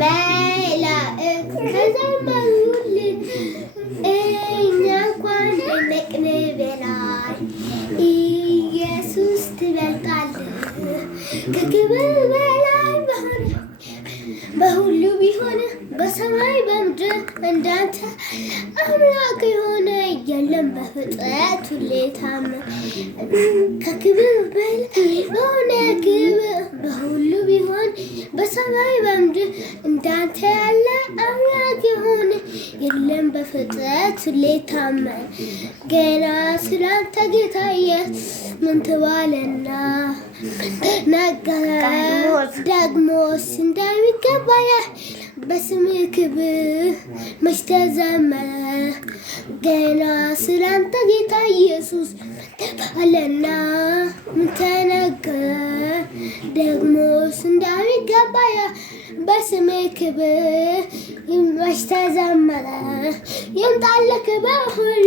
መላእክት ተዘመሩልህ እኛ እንኳን ደነቅን በላይ ኢየሱስ ትበልጣለህ ከክብር በላይ በሁሉ ቢሆን በሰማይ በምድር እንዳንተ አምላክ የሆነ የለም በፍጥረት ሁሉ የታመነ ከክብር በላይ በሆነ ክብር በሁሉ ቢሆን በሰማይ በምድር እንዳንተ ያለ አምላክ የሆነ የለም በፍጥረት ሁሉ የታመነ ገና ስላንተ ጌታዬ ምን ትባልና ነገረ ደግሞስ እንደሚገባህ በስምህ ክብር መች ተዘመረ ገና ስላንተ ጌታ ኢየሱስ አለና ምን ተነገረ ደግሞስ እንደሚገባህ በስምህ ክብር መች ተዘመረ ይምጣልህ ክብር ሁሉ